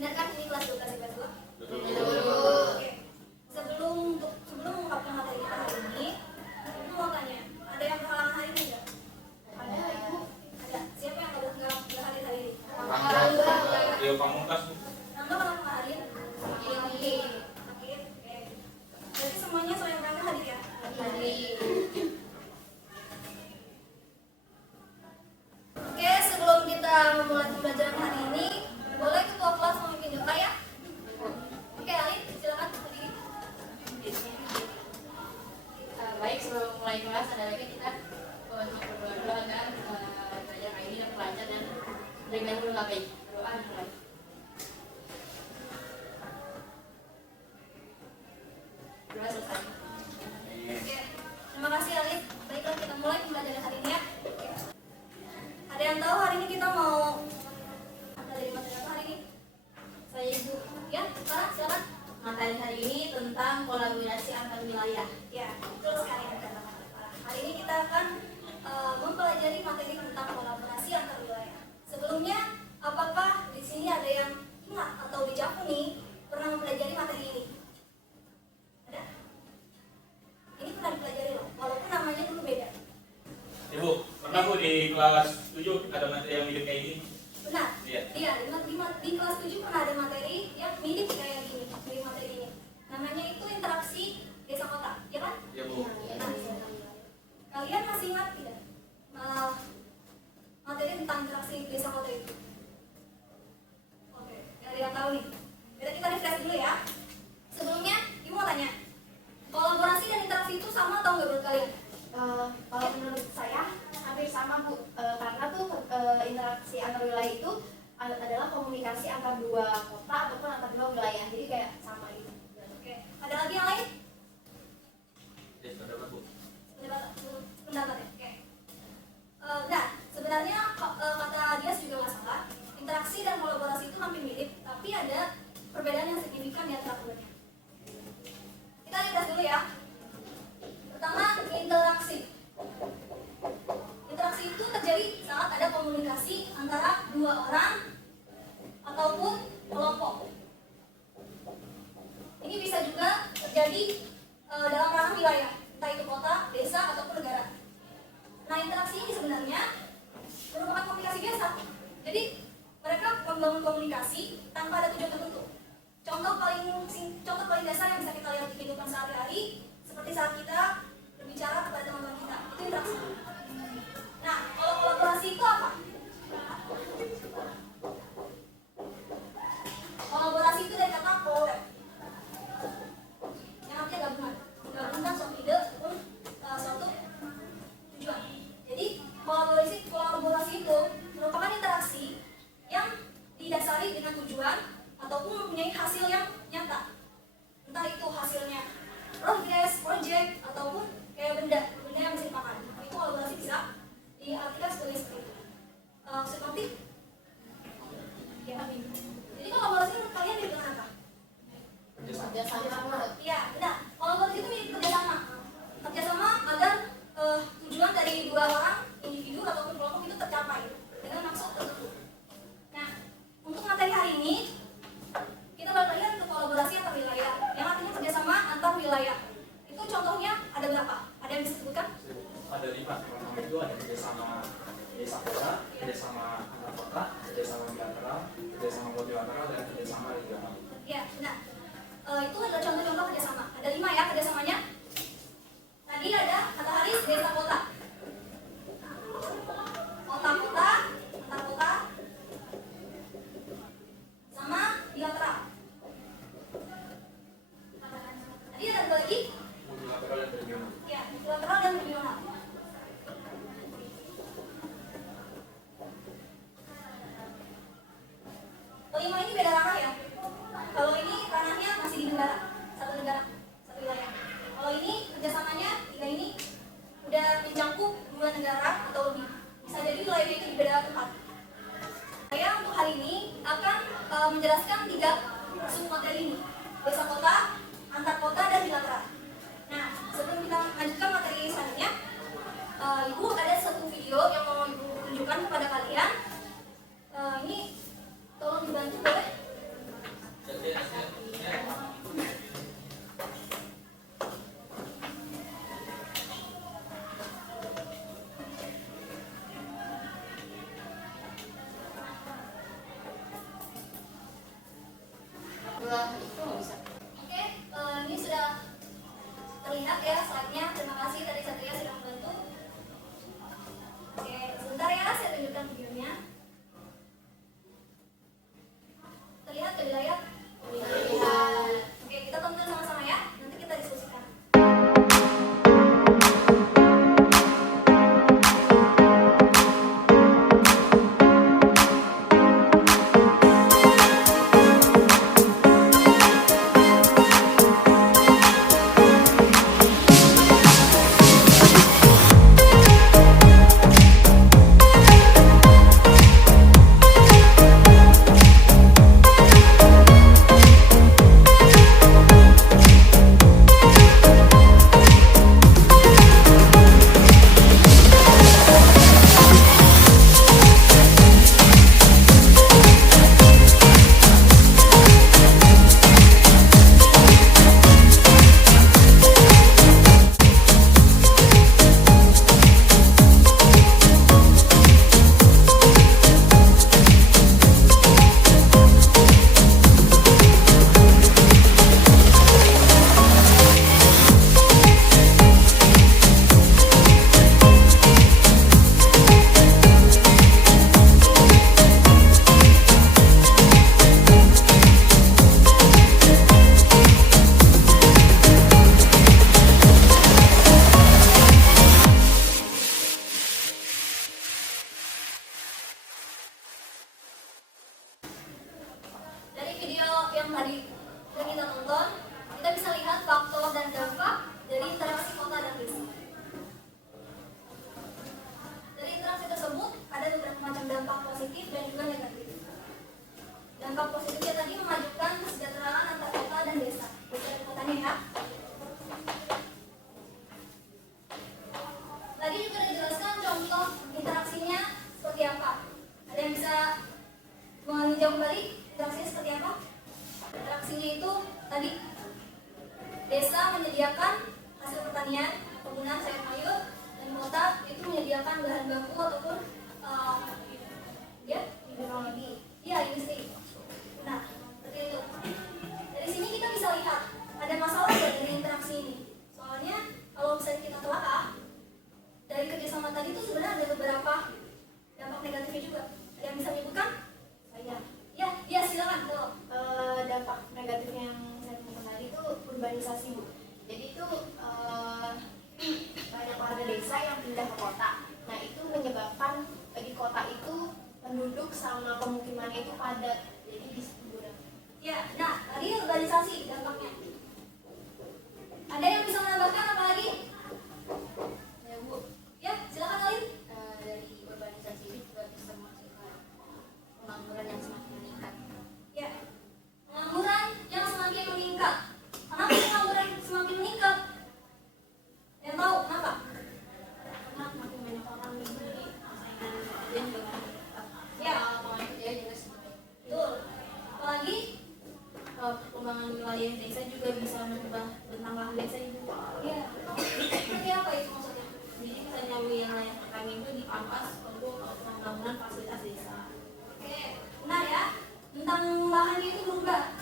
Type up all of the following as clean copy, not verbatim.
Benar kan ini kelas 12 IPA 2? Betul. Oke. Sebelum mengungkapkan materi kita hari ini, Ibu mau tanya, ada yang berhalangan hari ini enggak? Ada Ibu. Ada. Siapa yang enggak hadir hari ini? Dia pamungkas. Nambah kalau nggak hadir? Hadir. Oke. Berarti semuanya saya berangkat hadir ya? Hadir. Oke, sebelum kita memulai pembelajaran hari ini, boleh ketua kelas memimpin doa ya? Oke, Alin, silakan berdiri. Baik, sebelum mulai kelas ada lagi kita untuk berdoa dulu agar belajar hari ini dapat lancar dan dengan dulu baik. Berdoa mulai. Doa selesai. Oke, terima kasih Alin. Baiklah, kita mulai pembelajaran hari ini ya. Oke. Ada yang tahu hari ini kita mau dari materi apa hari ini? Saya Ibu. Ya, Sarah, silakan. Materi hari ini tentang kolaborasi antar wilayah. Ya, betul sekali kata Sarah. Hari ini kita akan mempelajari materi tentang kolaborasi antar wilayah. Sebelumnya, apakah di sini ada yang ingat atau di Javu nih pernah mempelajari materi ini? Ada? Ini pernah dipelajari loh, walaupun namanya dulu beda. Ibu, pernah Bu di kelas 7 ada materi yang mirip kayak gini? Benar? Iya. Iya, di kelas 7 pernah ada materi yang mirip kayak gini, mirip materi ini. Namanya itu interaksi desa kota, ya kan? Ya Bu. Nah, kalian masih ingat tidak materi tentang interaksi desa kota itu? Oke, nggak ada yang tahu nih. Berarti kita refresh dulu ya. Sebelumnya, Ibu mau tanya, kolaborasi dan interaksi itu sama atau nggak menurut kalian? Kalau menurut saya hampir sama Bu, karena tuh interaksi antar wilayah itu adalah komunikasi antar dua kota ataupun antar dua wilayah, jadi kayak sama gitu. Oke, ada lagi yang lain? Ya, pendapat Bu. Pendapat ya? Oke. Nah, sebenarnya kata Dias juga nggak salah. Interaksi dan kolaborasi itu hampir mirip, tapi ada perbedaan yang signifikan di antara keduanya. Kita lihat dulu ya. Pertama, interaksi. Interaksi itu terjadi saat ada komunikasi antara dua orang ataupun kelompok. Ini bisa juga terjadi dalam ranah wilayah, entah itu kota, desa, ataupun negara. Nah, interaksi ini sebenarnya merupakan komunikasi biasa. Jadi, mereka membangun komunikasi tanpa ada tujuan tertentu. Contoh paling dasar yang bisa kita lihat di kehidupan sehari-hari, seperti saat kita berbicara kepada teman-teman kita, itu interaksi. Nah, kalau kolaborasi itu apa? Kolaborasi itu dari kata collab, yang artinya gabungan, menggabungkan suatu ide ataupun suatu tujuan. Jadi kolaborasi itu merupakan interaksi yang didasari dengan tujuan ataupun mempunyai hasil yang nyata. Entah itu hasilnya progres, project, ataupun kayak benda yang bisa dipakai. Itu kolaborasi bisa diartikan sebagai seperti itu. Seperti ya, jadi kolaborasi menurut kalian mirip dengan apa? Kerjasama. Iya, benar. Kolaborasi itu mirip kerjasama. Kerjasama agar tujuan dari dua orang, individu ataupun kelompok itu tercapai dengan maksud tertentu. Nah, untuk materi hari ini kita bakal lihat untuk kolaborasi antar wilayah, yang artinya kerjasama antar wilayah. Itu contohnya ada berapa? Ada yang bisa disebutkan? Ada 5. Pertama itu ada kerjasama desa kota, kerjasama antar kota, kerjasama bilateral, kerjasama multilateral, dan kerjasama regional. Ya, benar. Itu adalah contoh-contoh kerjasama. Ada 5 ya kerjasamanya. Tadi ada kata Haris desa kota, kota-kota, antar kota, sama bilateral. Tadi ada dua lagi. Multilateral dan regional. Ya, bilateral dan regional. Kelima ini beda ranah ya. Kalau ini ranahnya masih di negara, satu wilayah. Kalau ini kerjasamanya 3 ini udah mencakup 2 negara atau lebih. Bisa jadi wilayahnya itu di beda tempat. Saya untuk hari ini akan menjelaskan 3 submateri ini: desa kota, antar kota, dan bilateral. Nah, sebelum kita lanjutkan materi selanjutnya, Ibu ada satu video yang mau Ibu tunjukkan kepada kalian. Ini tolong dibantu boleh? setelah itu nggak bisa. Oke, ini sudah terlihat ya slide-nya. Terima kasih tadi Satria sudah membantu. Oke, sebentar ya, saya tunjukkan videonya. Terlihat ke layar? Terlihat. Oke, kita tonton sama-sama ya. Nanti kita diskusikan. Dari video yang tadi yang kita tonton, kita bisa lihat faktor dan dampak dari interaksi kota dan desa. Dari interaksi tersebut ada beberapa macam dampak positif dan juga negatif. Dampak positifnya tadi memajukan kesejahteraan antar kota dan desa. Bisa lihat kotanya ya. Tadi juga dijelaskan contoh interaksinya seperti apa. Ada yang bisa meninjau kembali interaksinya seperti apa? Interaksinya itu tadi desa menyediakan hasil pertanian, penggunaan sayur mayur, dan kota itu menyediakan bahan baku ataupun industri. Nah, seperti itu. Dari sini kita bisa lihat ada masalah dari interaksi ini. Soalnya kalau misalnya kita telaah dari kerjasama tadi itu sebenarnya ada beberapa dampak negatifnya juga. Ada yang bisa menyebutkan? Saya. Ya silakan. Dampak negatifnya yang saya temukan tadi itu urbanisasi, Bu. Jadi itu banyak warga desa yang pindah ke kota. Nah, itu menyebabkan di kota itu penduduk sama pemukimannya itu padat. Jadi di sebulan. Ya, nah tadi urbanisasi dampaknya. Ada yang bisa menambahkan apa lagi? Ya, Bu. Ya, silakan Alin. Dari urbanisasi ini juga bisa menghasilkan pengangguran yang semakin meningkat. Ya, pengangguran yang semakin meningkat. Kenapa pengangguran semakin meningkat? Yang tahu kenapa? Karena makin banyak orang yang jadi saingan pekerjaan juga makin meningkat. Ya. Lapangan kerja juga semakin. Betul. Apalagi Perkembangan wilayah desa juga bisa mengubah bentang lahan desa itu. ya, seperti apa itu maksudnya? Jadi misalnya wilayah pertanian itu dipangkas untuk pembangunan fasilitas desa. Oke, benar ya. Tentang lahannya itu berubah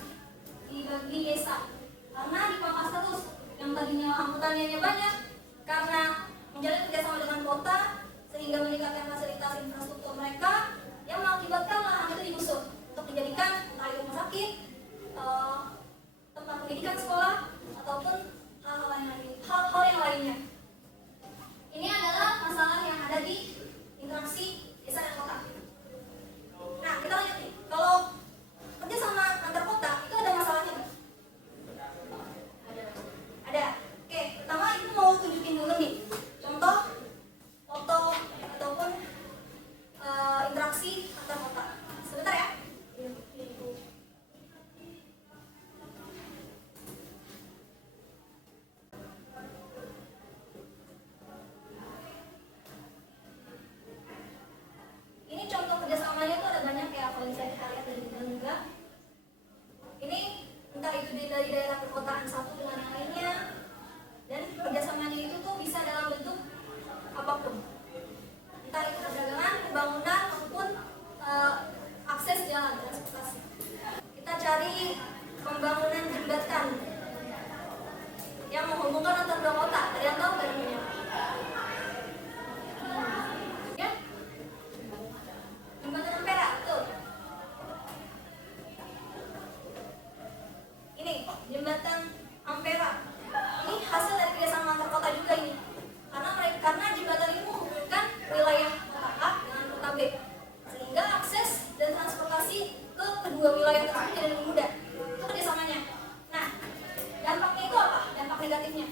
di desa. Karena dipangkas terus. Yang tadinya lahan pertaniannya banyak, karena menjalin kerjasama dengan kota, sehingga meningkatkan fasilitas infrastruktur mereka, yang mengakibatkan lahan itu digusur untuk dijadikan entah itu rumah sakit, tempat pendidikan sekolah, ataupun hal-hal yang lainnya. Ini adalah masalah yang ada di interaksi desa dan kota. Nah, kita lanjut nih. Kalau kerja sama antar kota itu ada masalahnya nggak? Ada. Oke, pertama itu mau tunjukin dulu nih contoh foto ataupun interaksi antar kota. Sebentar ya. kedua wilayah tersebut jadi lebih mudah. Itu kerjasamanya. Nah, dampaknya itu apa? Dampak negatifnya.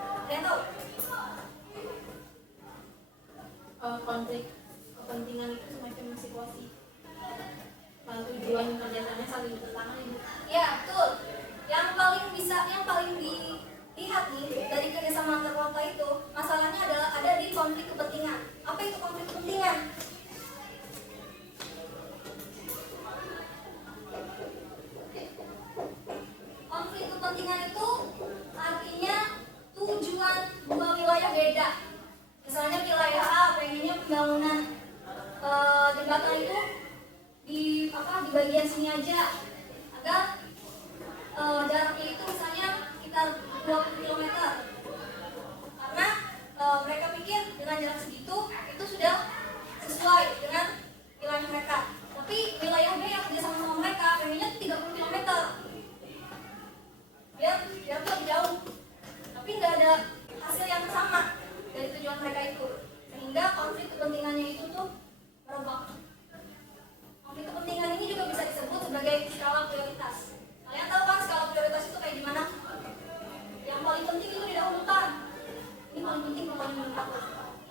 Ada yang tahu? Konflik kepentingan itu semacam situasi tujuan kerjasamanya saling bertentangan ibu. Ya, betul. Yang paling dilihat nih dari kerjasama antar kota itu, masalahnya adalah ada di konflik kepentingan. Apa itu konflik kepentingan? Konflik kepentingan itu artinya tujuan dua wilayah beda. Misalnya wilayah A pengennya pembangunan jembatan itu di bagian sini aja agar jaraknya itu misalnya sekitar 20 km, karena mereka pikir dengan jarak segitu itu sudah sesuai dengan wilayah mereka. Tapi wilayah B yang kerjasama sama mereka pengennya 30 km, biar lebih jauh, tapi nggak ada hasil yang sama dari tujuan mereka itu, sehingga konflik kepentingannya itu tuh merebak. Konflik kepentingan ini juga bisa disebut sebagai skala prioritas. Kalian tahu kan skala prioritas itu kayak gimana? Yang paling penting itu didahulukan. Ini paling penting paling menurut.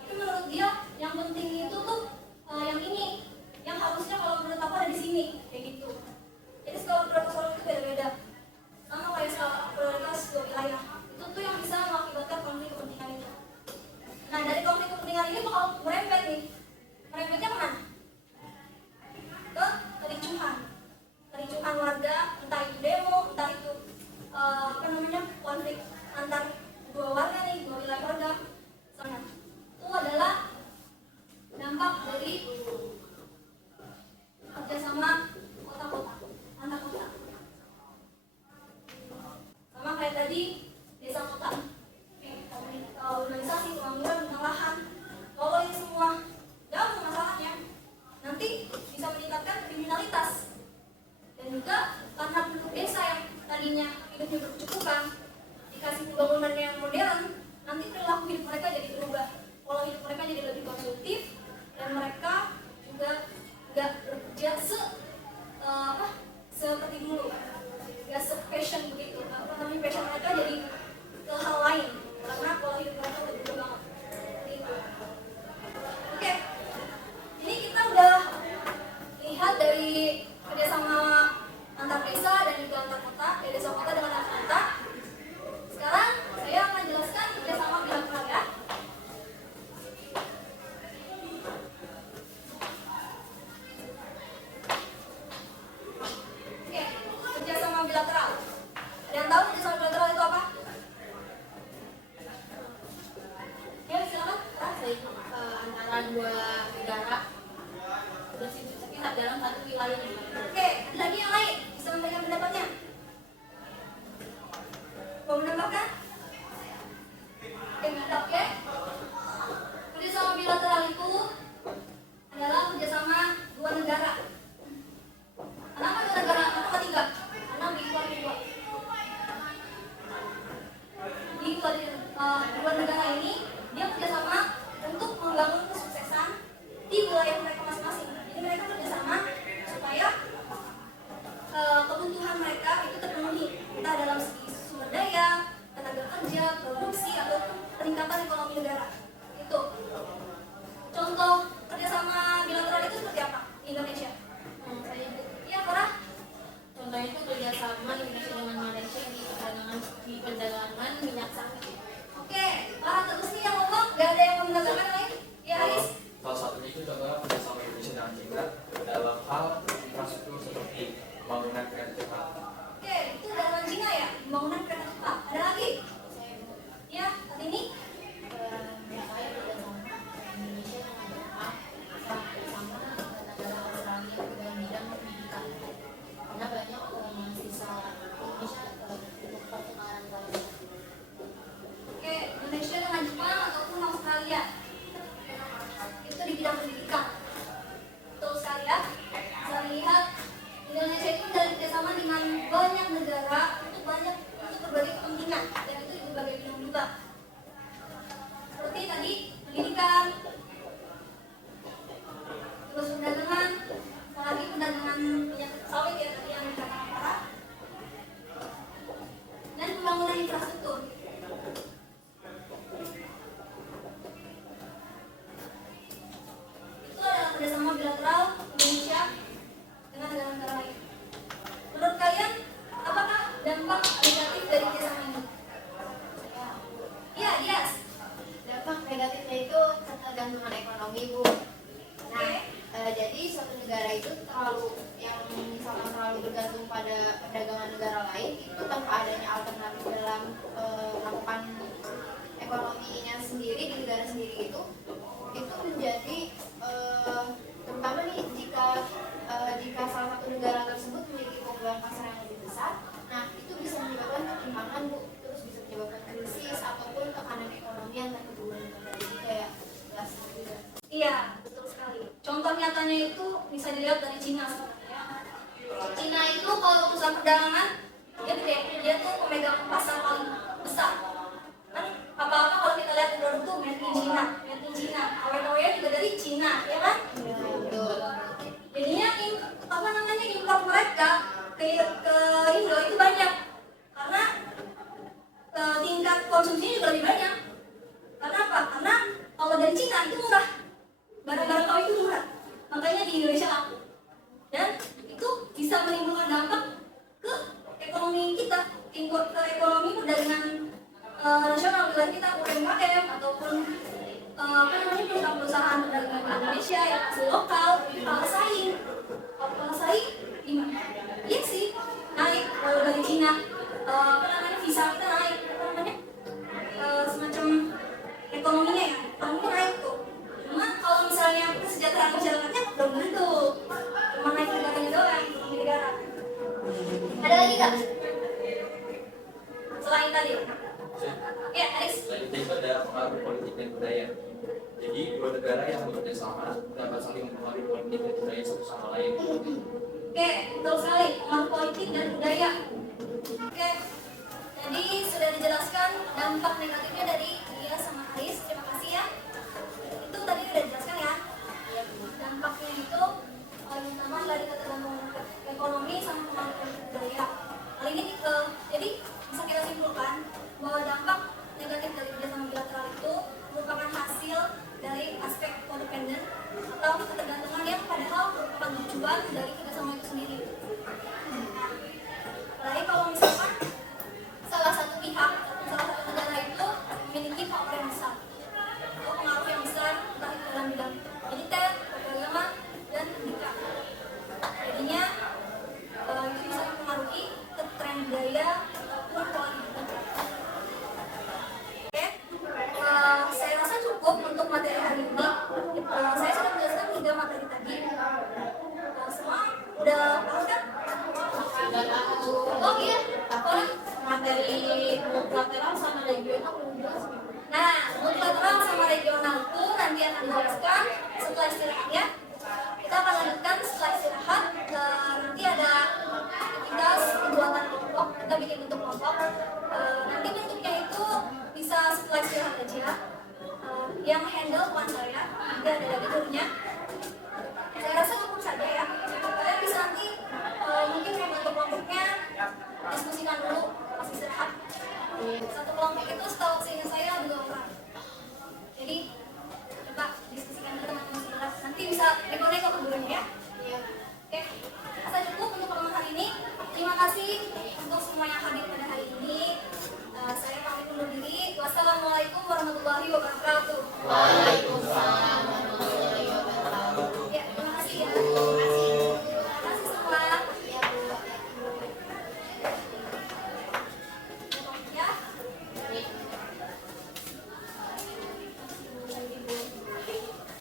Tapi menurut dia yang penting itu tuh yang ini, yang harusnya kalau menurut aku ada di sini, kayak gitu. Jadi skala prioritas orang itu beda-beda. Sama kayak skala prioritas dua wilayah. Itu tuh yang bisa mengakibatkan konflik kepentingan itu. Nah, dari konflik kepentingan ini bakal merembet nih. Merembetnya kemana? Ke kericuhan warga, entah itu demo, entah itu konflik antar dua warga nih, dua wilayah warga. Soalnya itu adalah dampak dari kerjasama kota-kota, antar kota. Sama kayak tadi desa kota, urbanisasi, pembangunan bentang lahan. Kalau ini semua jauh masalahnya, nanti bisa meningkatkan kriminalitas. Dan juga karena penduduk desa yang tadinya hidupnya berkecukupan dikasih pembangunan yang modern, nanti perilaku hidup mereka jadi berubah, pola hidup mereka jadi lebih konsumtif, dan mereka juga nggak bekerja seperti dulu, nggak se-passion begitu. Passion mereka jadi ke hal lain karena pola hidup mereka udah berubah banget. Seperti itu. Oke, ini kita udah lihat dari kerjasama antar desa dan juga antar kota, desa kota dengan antar kota. Sekarang saya akan jelaskan kerjasama bilateral ya. Oke, kerjasama bilateral. Ada yang tahu kerjasama bilateral itu apa? Ya, silakan. Antara dua negara dalam satu wilayah. Oke, ada lagi yang lain bisa memberikan pendapatnya? Mau menambahkan? Oke, mantap ya. Kerjasama bilateral itu adalah kerjasama dua negara. Kenapa dua negara? Kenapa tiga? Karena dua. Di dua negara ini dia kerjasama untuk membangun kesuksesan di wilayah mereka masing-masing. Jadi mereka kerjasama supaya kebutuhan mereka itu terpenuhi, entah dalam segi sumber daya, tenaga kerja, produksi, atau peningkatan ekonomi negara. Itu contoh kerjasama bilateral itu seperti apa di Indonesia? Iya, Farah? Contohnya itu kerjasama Indonesia dengan Malaysia di perdagangan minyak sawit. Oke, Farah terus nih yang ngomong, gak ada yang mau menambahkan lain? Ya, Haris? Salah satunya itu adalah kerjasama Indonesia dengan China dalam hal infrastruktur seperti pembangunan kereta cepat. Oke, itu dalam Cina ya, pembangunan kereta cepat. Ada lagi? Ya, saat ini? Saya kerjasama Indonesia dengan Jepang sama negara Australia dalam bidang pendidikan. Karena banyak mahasiswa Indonesia untuk pertukaran pelajar. Oke, Indonesia dengan Jepang ataupun Australia. Itu di bidang pendidikan. Betul sekali ya. Bisa lihat Indonesia itu dari kerjasama dengan banyak negara untuk berbagai kepentingan, dan itu di berbagai bidang juga. Seperti tadi pendidikan, terus perdagangan, apalagi perdagangan minyak sawit ya. bergantung pada perdagangan negara lain itu tanpa adanya alternatif dalam melakukan ekonominya sendiri di negara sendiri itu menjadi terutama nih jika salah satu negara tersebut memiliki keunggulan pasar yang lebih besar, nah itu bisa menyebabkan ketimpangan Bu, terus bisa menyebabkan krisis ataupun tekanan ekonomi yang terhubung tadi kayak jelas juga. Iya, betul sekali. Contoh nyatanya itu bisa dilihat dari Cina sebenarnya. Cina itu kalau urusan perdagangan dia tuh pemegang pasar paling besar. Kan apa-apa kalau kita lihat produk tuh made in China, awet-awetnya juga dari Cina, ya kan? Jadinya impor mereka ke Indo itu banyak karena tingkat konsumsinya juga lebih banyak. Karena apa? Karena kalau dari Cina itu murah, barang-barang KW itu murah, makanya di Indonesia laku dan itu bisa menimbulkan dampak ke ekonomi kita, impor ke ekonomi perdagangan nasional wilayah kita, UMKM ataupun perusahaan-perusahaan perdagangan Indonesia yang asli lokal kalah saing gimana? Iya sih naik kalau dari Cina visa kita naik semacam ekonominya naik tuh. Cuma kalau misalnya kesejahteraan masyarakatnya belum tentu, cuma naik negaranya doang, ekonomi negara. Ada lagi nggak selain tadi? Ya, Aris. Selain itu ada pengaruh politik dan budaya. Jadi dua negara yang bekerja sama dapat saling mempengaruhi politik dan budaya satu sama lain. Oke, betul sekali, pengaruh politik dan budaya. Oke, jadi sudah dijelaskan dampak negatifnya dari dia sama Aris. Terima kasih ya. Itu tadi sudah dijelaskan ya. Dampaknya itu utama dari ketergantungan ekonomi sama pengaruh politik budaya. Hal ini jadi bisa kita simpulkan bahwa dampak negatif dari kerjasama bilateral itu merupakan hasil dari aspek codependent atau ketergantungan yang padahal merupakan tujuan dari kerjasama itu sendiri. Apalagi kalau misalkan salah satu pihak atau salah satu negara itu memiliki power yang besar atau pengaruh yang besar entah itu dalam bidang militer, perdagangan, dan pendidikan. Jadinya itu bisa mempengaruhi ke tren budaya ataupun pola hidup negara. Oke, saya rasa cukup untuk materi hari ini. Saya sudah menjelaskan 3 materi tadi. Semua udah paham kan? Oh iya, orang Materi multilateral sama regional belum jelas. Nah, multilateral sama regional itu nanti akan dijelaskan setelah istirahat ya. Kita akan lanjutkan setelah istirahat. Nanti ada aktivitas pembuatan kelompok. Kita bikin bentuk kelompok. Nanti bentuknya itu bisa setelah istirahat aja. Yang handle bukan saya, tidak ada lagi gurunya.